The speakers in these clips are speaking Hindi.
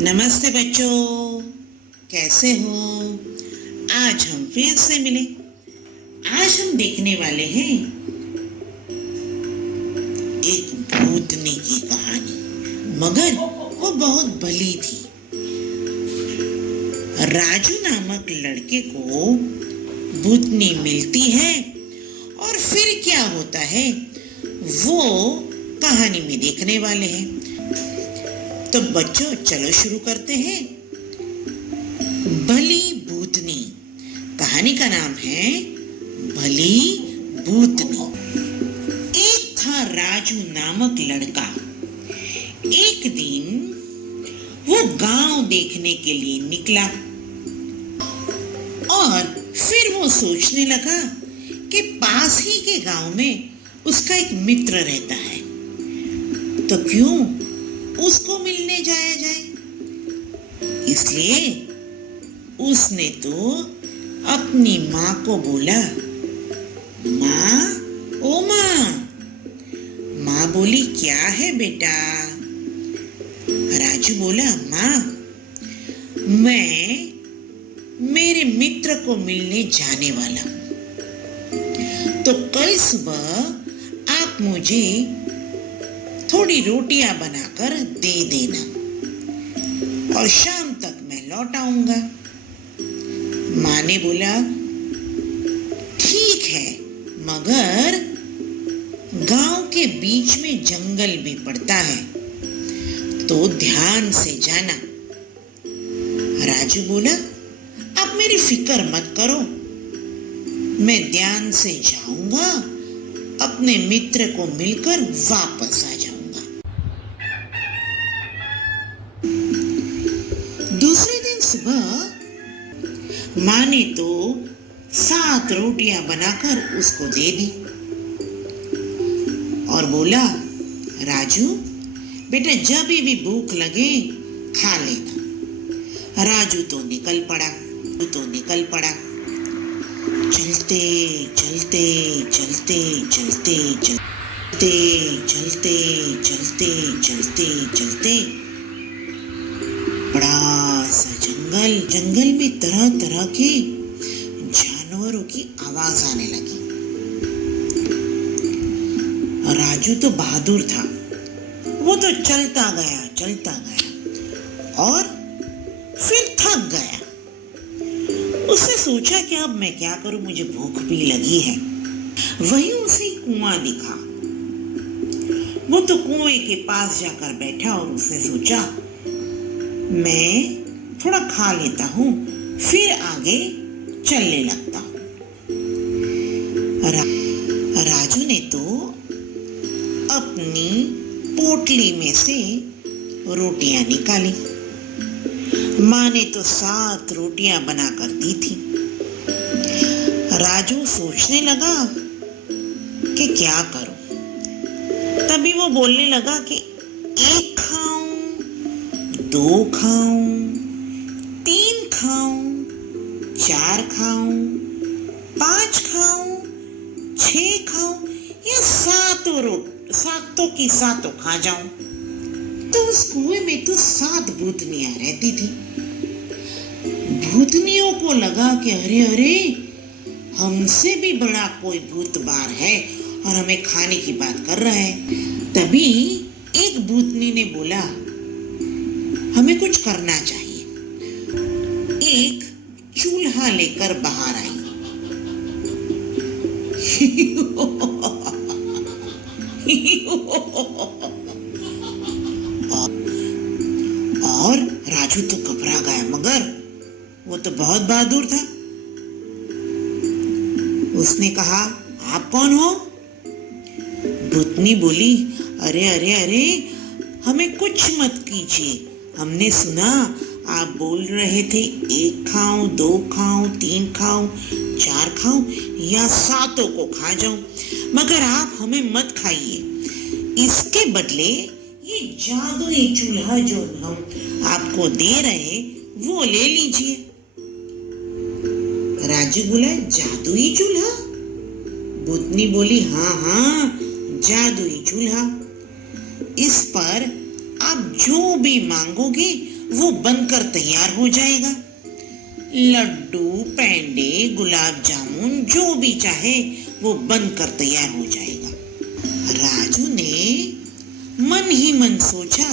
नमस्ते बच्चों, कैसे हो? आज हम फिर से मिले। आज हम देखने वाले हैं एक भूतनी की कहानी, मगर वो बहुत भली थी। राजू नामक लड़के को भूतनी मिलती है और फिर क्या होता है वो कहानी में देखने वाले हैं। तो बच्चों, चलो शुरू करते हैं। भली भूतनी। कहानी का नाम है भली भूतनी। एक था राजू नामक लड़का। एक दिन वो गांव देखने के लिए निकला और फिर वो सोचने लगा कि पास ही के गांव में उसका एक मित्र रहता है, तो क्यों उसको मिलने जाया जाए। इसलिए उसने तो अपनी माँ को बोला, माँ, ओ माँ। माँ बोली, क्या है बेटा? राजू बोला, माँ, मैं मेरे मित्र को मिलने जाने वाला हूँ, तो कल सुबह आप मुझे थोड़ी रोटियां बनाकर दे देना और शाम तक मैं लौट आऊंगा। माँ ने बोला, ठीक है, मगर गांव के बीच में जंगल भी पड़ता है, तो ध्यान से जाना। राजू बोला, आप मेरी फिक्र मत करो, मैं ध्यान से जाऊंगा, अपने मित्र को मिलकर वापस आ जाऊंगा। दूसरे दिन सुबह माँ ने तो 7 रोटियां बनाकर उसको दे दी और बोला, राजू बेटा, जब भी भूख लगे खा लेना। राजू तो निकल पड़ा। चलते चलते चलते चलते चलते चलते चलते चलते चलते बड़ा सा जंगल में तरह तरह के जानवरों की आवाज आने लगी। राजू तो बहादुर था, वो तो चलता गया और फिर थक गया। उसने सोचा कि अब मैं क्या करूं, मुझे भूख भी लगी है। वहीं उसे कुआं दिखा। वो तो कुएं के पास जाकर बैठा और उसने सोचा, मैं थोड़ा खा लेता हूं, फिर आगे चलने लगता हूं। राजू ने तो अपनी पोटली में से रोटियां निकाली। माँ ने तो 7 रोटियां बनाकर दी थी। राजू सोचने लगा कि क्या करूं। तभी वो बोलने लगा कि 1 खाऊं, 2 खाऊं, 3 खाऊं, 4 खाऊं, 5 खाऊं, 6 खाऊं या 7 की 7 खा जाऊं। तो उस कुएं में तो 7 भूतनियां रहती थी। भूतनियों को लगा कि अरे, हमसे भी बड़ा कोई भूत बार है और हमें खाने की बात कर रहा है। तभी एक भूतनी ने बोला, हमें कुछ करना चाहिए। एक चूल्हा लेकर बाहर आई। और राजू तो घबरा गया, मगर वो तो बहुत बहादुर था। उसने कहा, आप कौन हो? भूतनी बोली, अरे, हमें कुछ मत कीजिए। हमने सुना आप बोल रहे थे 1 खाऊं, 2 खाऊं, 3 खाऊं, 4 खाऊं या 7 को खा जाऊं, मगर आप हमें मत खाइए। इसके बदले ये जादुई चूल्हा जो हम आपको दे रहे वो ले लीजिए। राजू बोला, जादुई चूल्हा? भूतनी बोली, हाँ, जादुई चूल्हा। इस पर आप जो भी मांगोगे वो बनकर तैयार हो जाएगा। लड्डू, पेंडे, गुलाब जामुन जो भी चाहे वो बनकर तैयार हो जाएगा। राजू ने मन ही मन सोचा,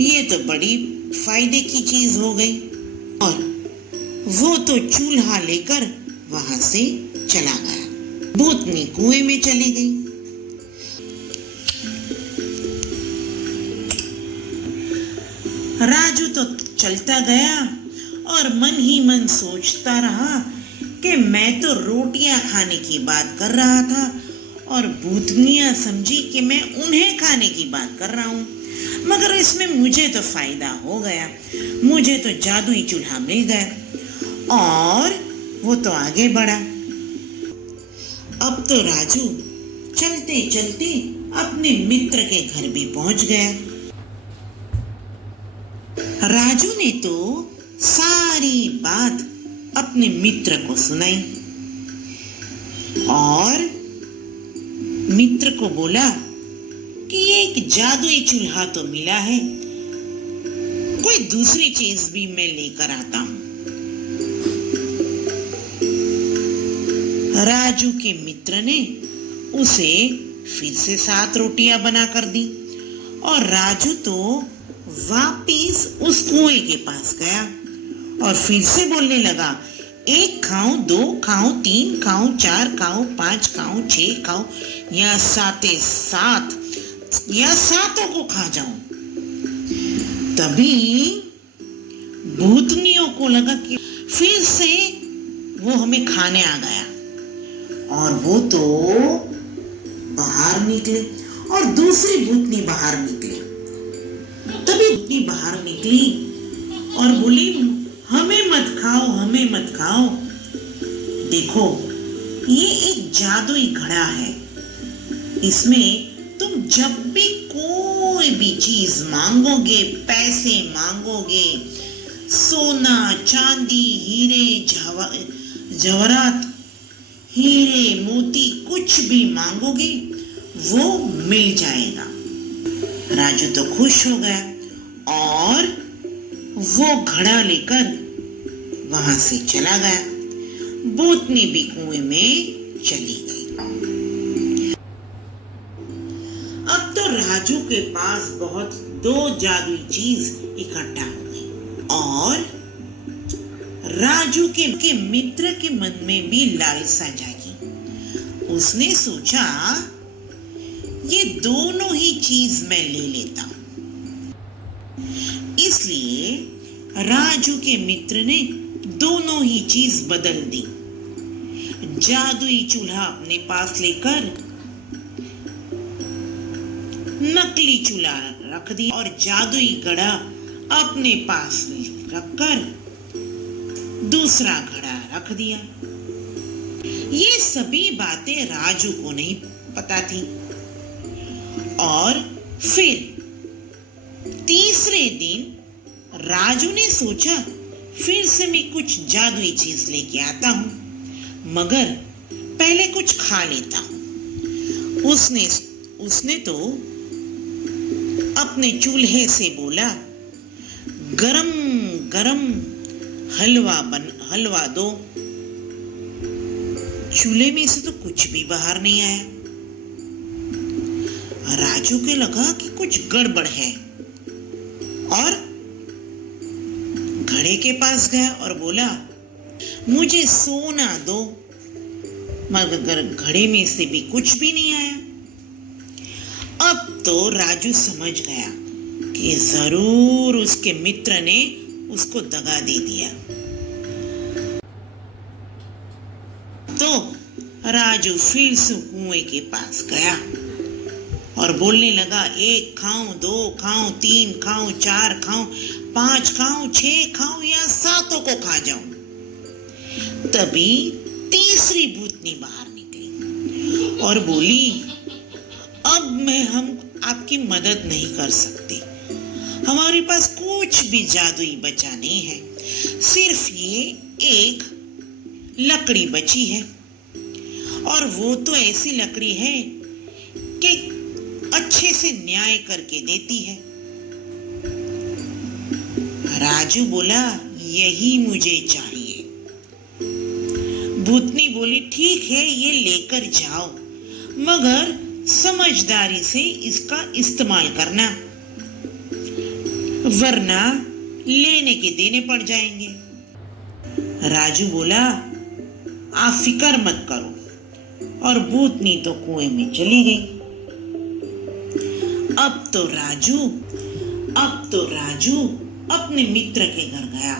ये तो बड़ी फायदे की चीज हो गई, और वो तो चूल्हा लेकर वहां से चला गया। भूतनी कुएं में चली गई। राजू तो चलता गया और मन ही मन सोचता रहा कि मैं तो रोटियां खाने की बात कर रहा था और भूतनियां समझी कि मैं उन्हें खाने की बात कर रहा हूँ, मगर इसमें मुझे तो फायदा हो गया। मुझे तो जादुई चूल्हा मिल गया और वो तो आगे बढ़ा। अब तो राजू चलते चलते अपने मित्र के घर भी पहुंच गया। राजू ने तो सारी बात अपने मित्र को सुनाई और मित्र को बोला कि एक जादुई चूल्हा तो मिला है, कोई दूसरी चीज भी मैं लेकर आता हूं। राजू के मित्र ने उसे फिर से 7 रोटियां बनाकर दी और राजू तो वापिस उस कुएं के पास गया और फिर से बोलने लगा, 1 खाऊं, 2 खाऊं, 3 खाऊं, 4 खाऊं, 5 खाऊं, 6 खाऊं या 7 या 7 को खा जाऊं। तभी भूतनियों को लगा कि फिर से वो हमें खाने आ गया और वो तो बाहर निकले और दूसरी भूतनी बाहर निकली। तभी भूतनी बाहर निकली और बोली, हमें मत खाओ, हमें मत खाओ। देखो, ये एक जादुई घड़ा है, इसमें तुम जब भी कोई भी चीज मांगोगे, पैसे मांगोगे, सोना, चांदी, हीरे, जवाहरात, हीरे, मोती, कुछ भी मांगोगे वो मिल जाएगा। राजू तो खुश हो गया और वो घड़ा लेकर वहां से चला गया। भूतनी भी कुएं में चली गई। अब तो राजू के पास बहुत 2 जादुई चीज इकट्ठा हो गई और राजू के मित्र के मन में भी लालसा जागी। उसने सोचा, ये दोनों ही चीज मैं ले लेता हूं। इसलिए राजू के मित्र ने दोनों ही चीज बदल दी। जादुई चूल्हा अपने पास लेकर नकली चूल्हा रख दिया और जादुई घड़ा अपने पास रखकर दूसरा घड़ा रख दिया। ये सभी बातें राजू को नहीं पता थी और फिर तीसरे दिन राजू ने सोचा, फिर से मैं कुछ जादुई चीज लेके आता हूं, मगर पहले कुछ खा लेता हूं। उसने तो अपने चूल्हे से बोला, गरम गरम हलवा दो। चूल्हे में से तो कुछ भी बाहर नहीं आया। राजू को लगा कि कुछ गड़बड़ है और घड़े के पास गया और बोला, मुझे सोना दो, मगर घड़े में से भी कुछ भी नहीं आया। अब तो राजू समझ गया कि जरूर उसके मित्र ने उसको दगा दे दिया। तो राजू फिर से कुएं के पास गया और बोलने लगा, 1 खाऊं, 2 खाऊं, 3 खाऊं, 4 खाऊं, 5 खाऊं, 6 खाऊं या 7 को खा जाऊं। तभी तीसरी भूतनी बाहर निकली और बोली, अब हम आपकी मदद नहीं कर सकते, हमारे पास कुछ भी जादुई बचा नहीं है, सिर्फ ये एक लकड़ी बची है और वो तो ऐसी लकड़ी है कि अच्छे से न्याय करके देती है। राजू बोला, यही मुझे चाहिए। भूतनी बोली, ठीक है, ये लेकर जाओ, मगर समझदारी से इसका इस्तेमाल करना, वरना लेने के देने पड़ जाएंगे। राजू बोला, आप फिक्र मत करो, और भूतनी तो कुएं में चली गई। अब तो राजू अपने मित्र के घर गया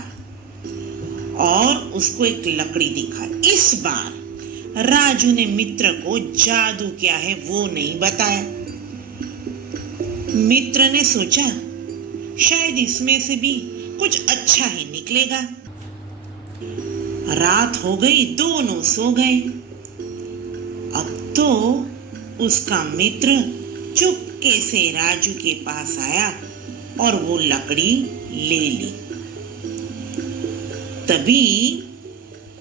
और उसको एक लकड़ी दिखाई। इस बार राजू ने मित्र को जादू क्या है वो नहीं बताया। मित्र ने सोचा, शायद इसमें से भी कुछ अच्छा ही निकलेगा। रात हो गई, दोनों सो गए। अब तो उसका मित्र चुपके से राजू के पास आया और वो लकड़ी ले ली। तभी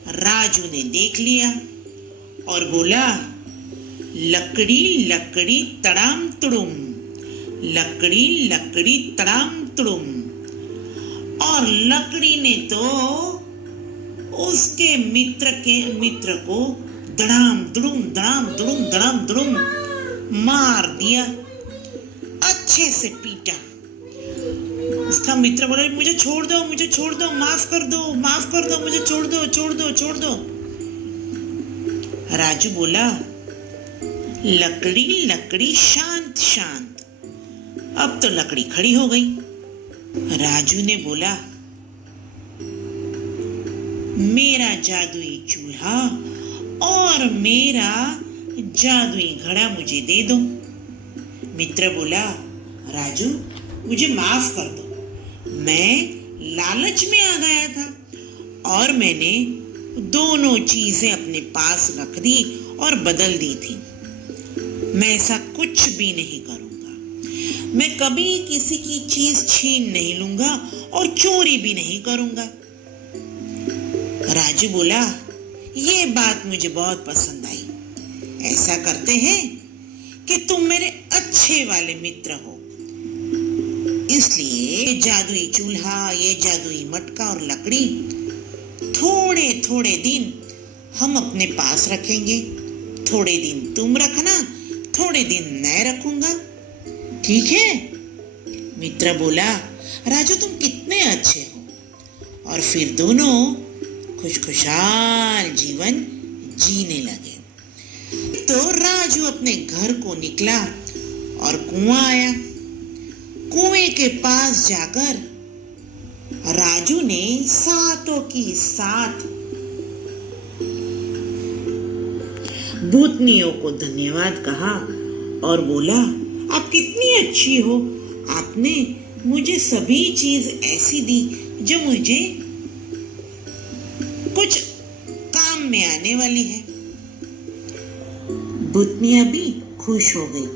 राजू ने देख लिया और बोला, लकड़ी लकड़ी तड़ाम तुड़ुम, लकड़ी लकड़ी तड़ाम तुड़ुम। और लकड़ी ने तो उसके मित्र को दड़ाम दुड़ुम दड़ाम दुड़ुम दड़ाम दुड़ुम मार दिया, अच्छे से पीटा। उसका मित्र बोला, मुझे छोड़ दो, माफ कर दो, मुझे छोड़ दो। राजू बोला, लकड़ी लकड़ी शांत शांत। अब तो लकड़ी खड़ी हो गई। राजू ने बोला, मेरा जादुई चूल्हा और मेरा जादुई घड़ा मुझे दे दो। मित्र बोला, राजू मुझे माफ कर दो, मैं लालच में आ गया था और मैंने दोनों चीजें अपने पास रख दी और बदल दी थी। मैं ऐसा कुछ भी नहीं करूंगा। मैं कभी किसी की चीज छीन नहीं लूंगा और चोरी भी नहीं करूंगा। राजू बोला, ये बात मुझे बहुत पसंद आई। ऐसा करते हैं कि तुम मेरे अच्छे वाले मित्र हो, इसलिए ये जादुई चूल्हा, ये जादुई मटका और लकड़ी थोड़े थोड़े दिन हम अपने पास रखेंगे। थोड़े दिन तुम रखना, थोड़े दिन मैं रखूंगा, ठीक है? मित्र बोला, राजू तुम कितने अच्छे हो। और फिर दोनों खुशखुशाल जीवन जीने लगे। तो राजू अपने घर को निकला और कुआं आया। कुएं के पास जाकर राजू ने सातों की सात भूतनियों को धन्यवाद कहा और बोला, आप कितनी अच्छी हो, आपने मुझे सभी चीज ऐसी दी जो मुझे कुछ काम में आने वाली है। भूतनियां भी खुश हो गई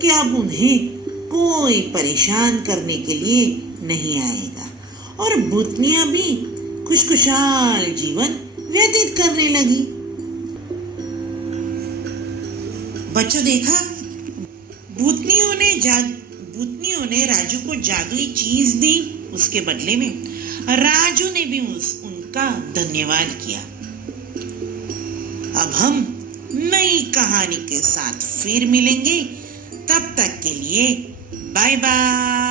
कि अब उन्हें कोई परेशान करने के लिए नहीं आएगा, और भूतनियां भी खुशखुशाल जीवन व्यतीत करने लगी। बच्चों देखा, भूतनियों ने राजू को जादुई चीज दी, उसके बदले में राजू ने भी उनका धन्यवाद किया। अब हम नई कहानी के साथ फिर मिलेंगे, तब तक के लिए बाय बाय।